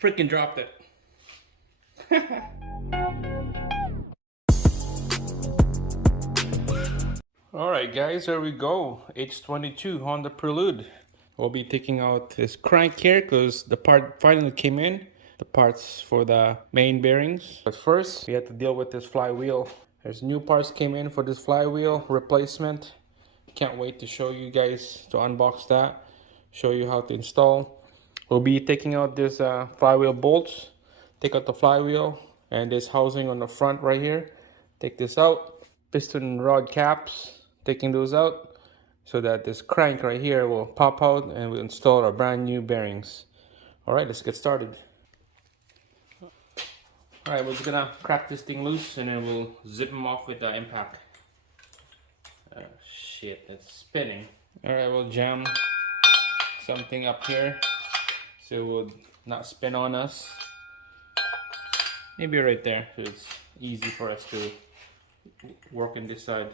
Freaking dropped it. Alright guys, here we go. H22 Honda Prelude. We'll be taking out this crank here because the part finally came in. The parts for the main bearings. But first, we had to deal with this flywheel. There's new parts came in for this flywheel replacement. Can't wait to show you guys, to unbox that. Show you how to install. We'll be taking out this flywheel bolts. Take out the flywheel and this housing on the front right here. Take this out. Piston rod caps. Taking those out so that this crank right here will pop out and we'll install our brand new bearings. Alright, let's get started. Alright, we're just gonna crack this thing loose and then we'll zip them off with the impact. Shit, that's spinning. Alright, we'll jam something up here so it will not spin on us. Maybe right there so it's easy for us to work on this side.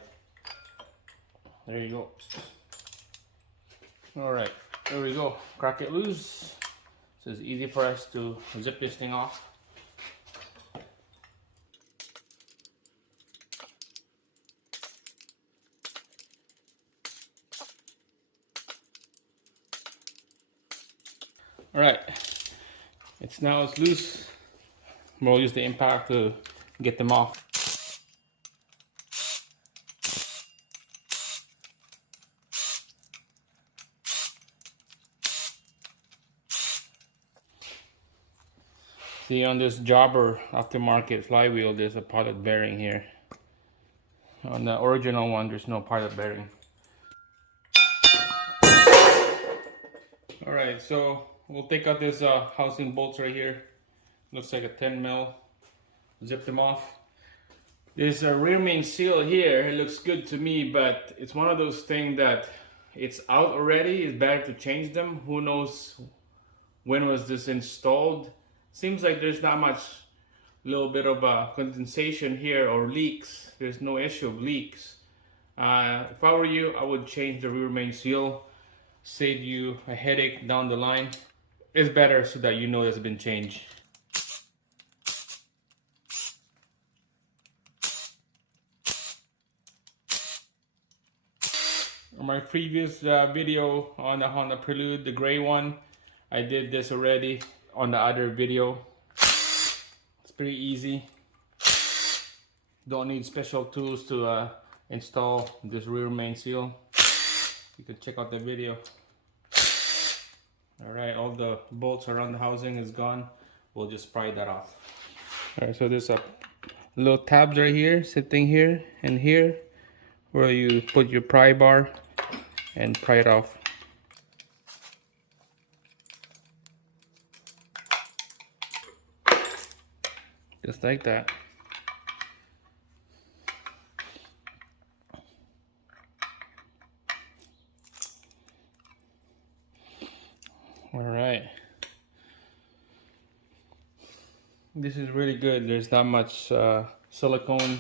There you go. Alright, there we go. Crack it loose. So it's easy for us to zip this thing off. Alright, it's loose. We'll use the impact to get them off. See, on this jobber aftermarket flywheel, there's a pilot bearing here. On the original one, there's no pilot bearing. Alright, so we'll take out this housing bolts right here. Looks like a 10 mil. Zip them off. There's a rear main seal here. It looks good to me, but it's one of those things that it's out already. It's better to change them. Who knows when was this installed? Seems like there's not much, little bit of condensation here or leaks. There's no issue of leaks. If I were you, I would change the rear main seal. Save you a headache down the line. It's better so that you know it's been changed. On my previous video on the Honda Prelude, the gray one, I did this already on the other video. It's pretty easy. Don't need special tools to install this rear main seal. You can check out the video. Alright, all the bolts around the housing is gone. We'll just pry that off. Alright, so there's a little tabs right here, sitting here and here, where you put your pry bar and pry it off. Just like that. All right. This is really good. There's not much silicone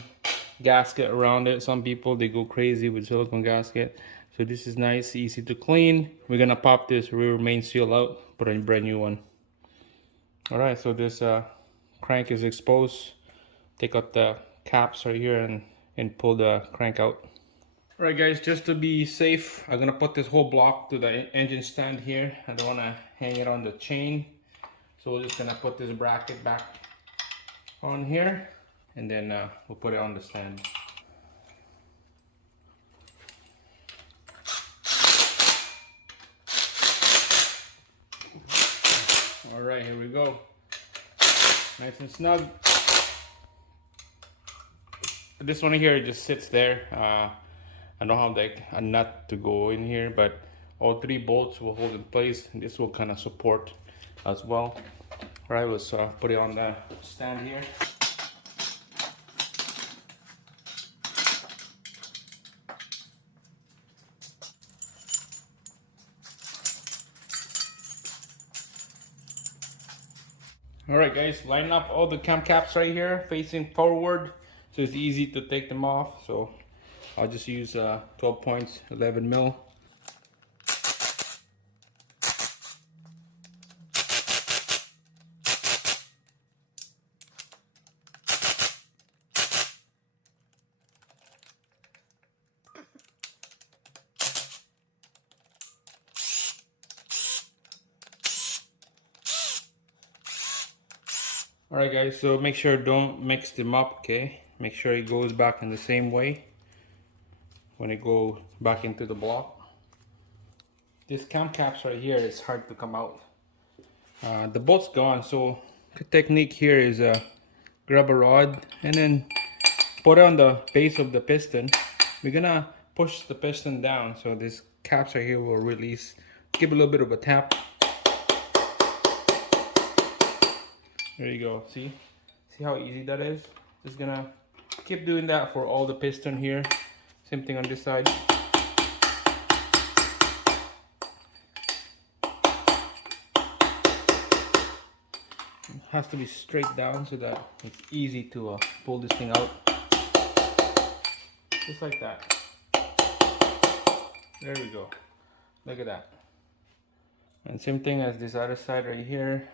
gasket around it. Some people, they go crazy with silicone gasket. So this is nice, easy to clean. We're gonna pop this rear main seal out, put a brand new one. All right, so this crank is exposed. Take out the caps right here and pull the crank out. Alright guys, just to be safe, I'm gonna put this whole block to the engine stand here. I don't wanna hang it on the chain. So we're just gonna put this bracket back on here and then we'll put it on the stand. Alright, here we go. Nice and snug. This one here just sits there. I don't have like a nut to go in here, but all three bolts will hold in place. This will kind of support as well. All right, let's put it on the stand here. All right guys, line up all the cam caps right here facing forward so it's easy to take them off. So I'll just use 12 points, 11 mil. Alright guys, so make sure don't mix them up, okay? Make sure it goes back in the same way when it goes back into the block. This cam caps right here is hard to come out. The bolt's gone, so the technique here is grab a rod and then put it on the base of the piston. We're gonna push the piston down so this caps right here will release. Give a little bit of a tap. There you go, see how easy that is? Just gonna keep doing that for all the piston here. Same thing on this side. It has to be straight down so that it's easy to pull this thing out. Just like that. There we go. Look at that. And same thing as this other side right here.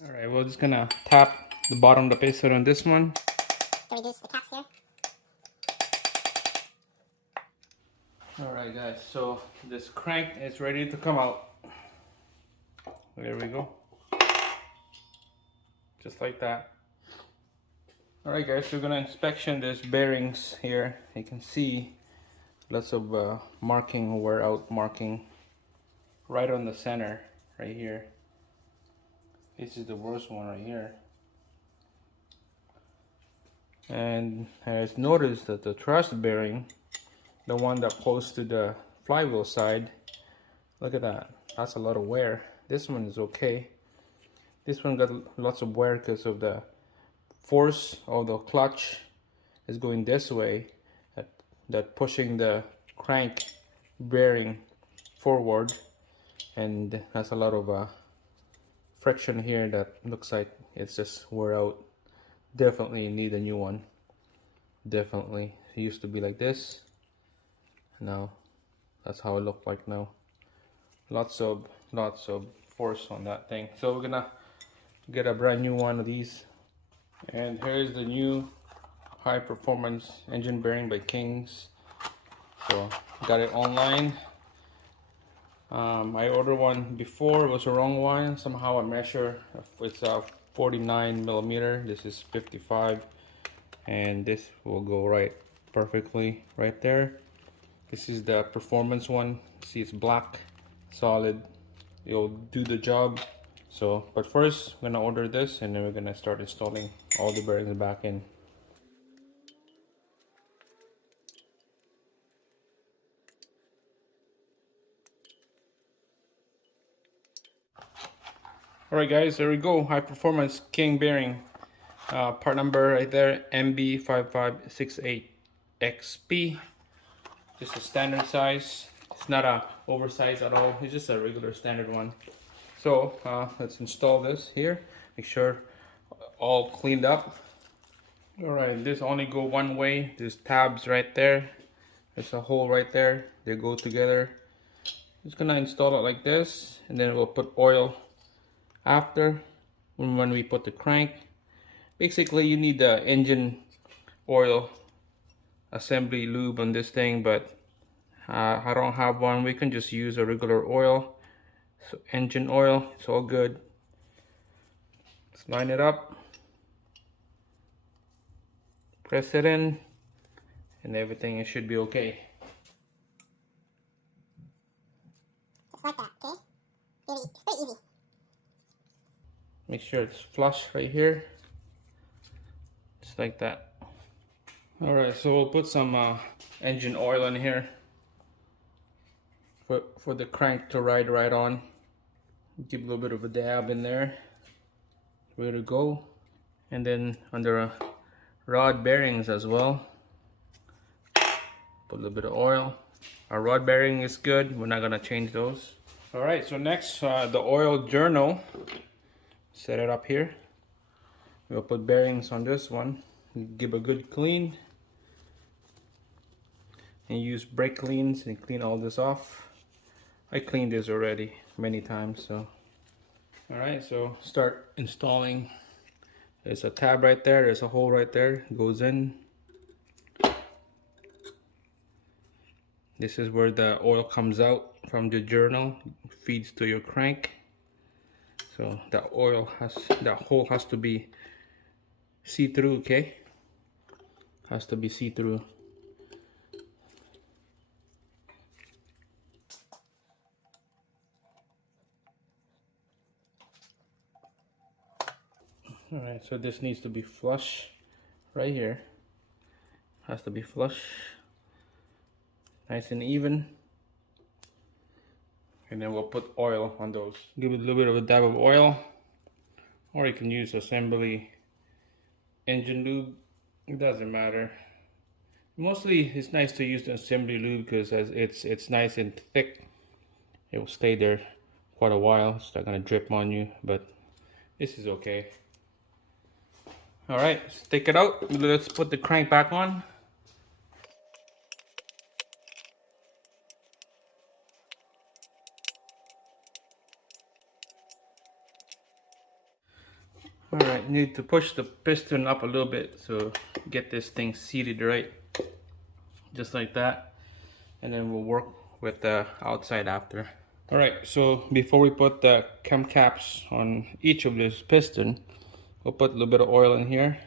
Alright, we're just gonna tap the bottom of the piston on this one. To reduce the caps here. Alright guys, so this crank is ready to come out. There we go. Just like that. Alright guys, we're gonna inspection these bearings here. You can see lots of marking, wear out marking right on the center, right here. This is the worst one right here. And I just noticed that the thrust bearing, the one that goes to the flywheel side, look at that. That's a lot of wear. This one is okay. This one got lots of wear because of the force of the clutch is going this way, that pushing the crank bearing forward, and that's a lot of friction here that looks like it's just wore out. Definitely need a new one. Definitely. It used to be like this. Now that's how it looked like now. Lots of force on that thing. So we're gonna get a brand new one of these. And here's the new high performance engine bearing by Kings. So got it online. I ordered one before, it was the wrong one. Somehow I measure, it's a 49 millimeter. This is 55, and this will go right perfectly right there. This is the performance one. See, it's black, solid. It'll do the job. So, but first, I'm gonna order this, and then we're gonna start installing all the bearings back in. Alright guys, there we go. High performance King bearing. Part number right there, MB5568XP. Just a standard size. It's not a oversized at all. It's just a regular standard one. So let's install this here. Make sure all cleaned up. Alright, this only go one way. There's tabs right there. There's a hole right there. They go together. Just gonna install it like this, and then we'll put oil after when we put the crank. Basically you need the engine oil assembly lube on this thing, but I don't have one. We can just use a regular oil. So engine oil, it's all good. Let's line it up, press it in, and everything should be okay. Just like that, okay? It's pretty easy. Make sure it's flush right here, just like that. Alright, so we'll put some engine oil in here for the crank to ride right on. Give a little bit of a dab in there. Ready to go. And then under rod bearings as well, put a little bit of oil. Our rod bearing is good. We're not gonna change those. Alright, so next the oil journal. Set it up here. We'll put bearings on this one. Give a good clean. And use brake cleans and clean all this off. I cleaned this already many times, so. Alright, so start installing. There's a tab right there, there's a hole right there, it goes in. This is where the oil comes out from the journal, feeds to your crank. So the hole has to be see-through, okay? Has to be see-through. All right, so this needs to be flush right here. Has to be flush, nice and even. And then we'll put oil on those. Give it a little bit of a dab of oil, or you can use assembly engine lube. It doesn't matter. Mostly it's nice to use the assembly lube because as it's nice and thick. It will stay there quite a while. It's not gonna drip on you, but this is okay. All right, let's take it out. Let's put the crank back on. All right, need to push the piston up a little bit so get this thing seated right, just like that, and then we'll work with the outside after. All right, so before we put the cam caps on each of this piston, we'll put a little bit of oil in here,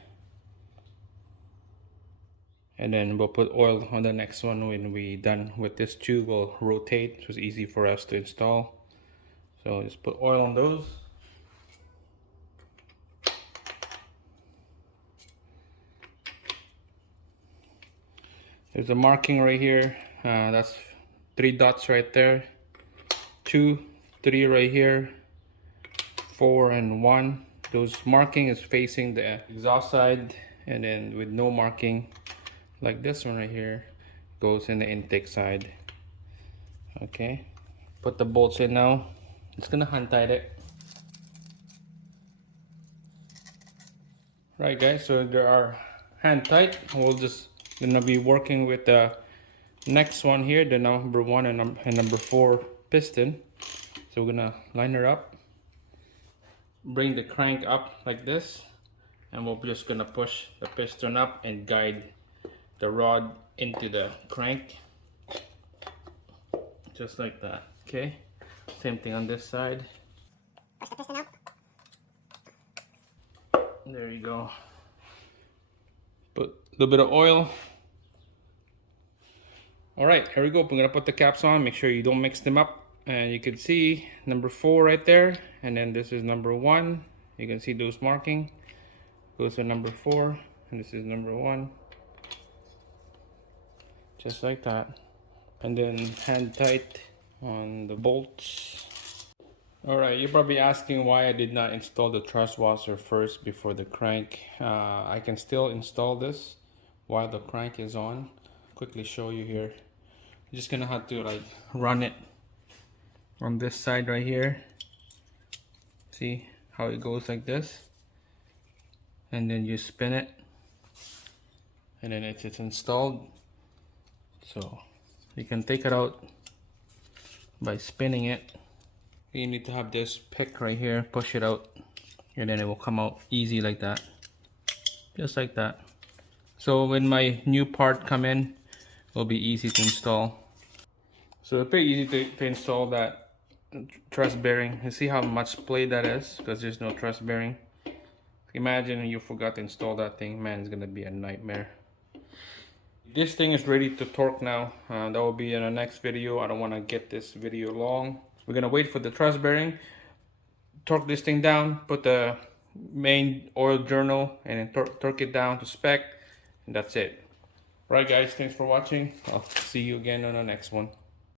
and then we'll put oil on the next one. When we're done with this tube, we'll rotate, so it's easy for us to install. So just put oil on those. There's a marking right here. That's 3 dots right there. 2, 3 right here. 4 and 1. Those marking is facing the exhaust side, and then with no marking, like this one right here, goes in the intake side. Okay. Put the bolts in now. It's gonna hand tight it. Right, guys. So there are hand tight. We'll just gonna be working with the next one here, the number 1 and number 4 piston. So we're gonna line her up, bring the crank up like this, and we're just gonna push the piston up and guide the rod into the crank, just like that. Okay, same thing on this side. Push the piston up. There you go. Put a little bit of oil. All right, here we go. We're gonna put the caps on. Make sure you don't mix them up. And you can see number 4 right there, and then this is number 1. You can see those marking. Goes to number 4, and this is number 1. Just like that. And then hand tight on the bolts. All right, you're probably asking why I did not install the thrust washer first before the crank. I can still install this while the crank is on. Quickly show you here. You're just gonna have to like run it on this side right here. See how it goes like this, and then you spin it, and then it's installed. So you can take it out by spinning it. You need to have this pick right here, push it out, and then it will come out easy like that, just like that. So when my new part come in, it'll be easy to install. So it's pretty easy to install that truss bearing. You see how much play that is, because there's no truss bearing. Imagine you forgot to install that thing, man, it's gonna be a nightmare. This thing is ready to torque now. That will be in the next video. I don't want to get this video long. We're gonna wait for the truss bearing, torque this thing down, put the main oil journal, and then torque it down to spec, and that's it. Right, guys, thanks for watching. I'll see you again on the next one.